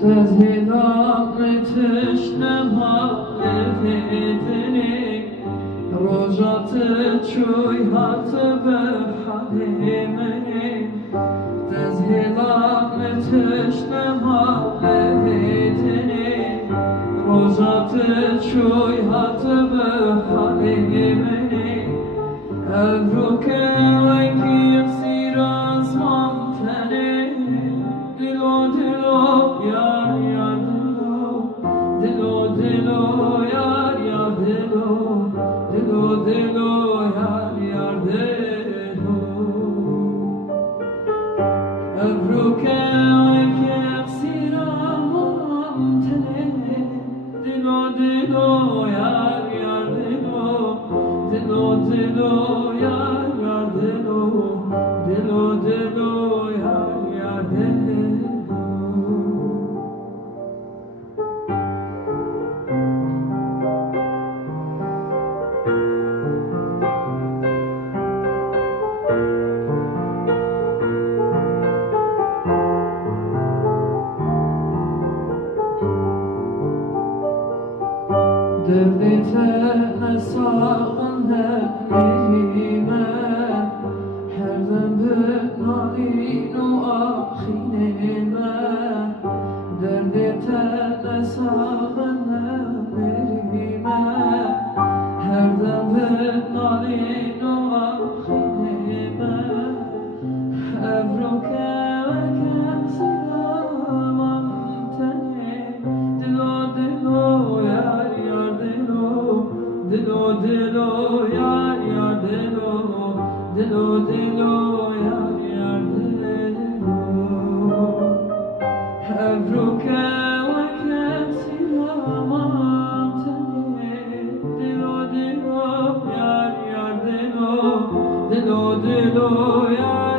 تزهیدم تشنم حالتنی روزات چوی هات به حلیمنی تزهیدم تشنم حالتنی روزات چوی هات به حلیمنی ابرو که وکی سیر آسمان تنی دلو دلو یار یار دلو دلو یار یار دلو دلو دلو یار یار دلو ابرو که وکی سیر آسمان تنی دلو دلو یار یار دلو دلو دلو یار یار دلو دلو دلو یار یار دلو دردی تن ساغن نمیمه هر دم به نالین و آخینه دردی تن ساغن نمیمه هر دم به نالین و آخینه ابرو که وکسی دامم تنه دلو دلو یار یار دلو دلو دلو یار یار دلو دلو دلو یار یار دلو ابرو که وکسی دامم تنه دلو دلو یار یار دلو دلو دلو یار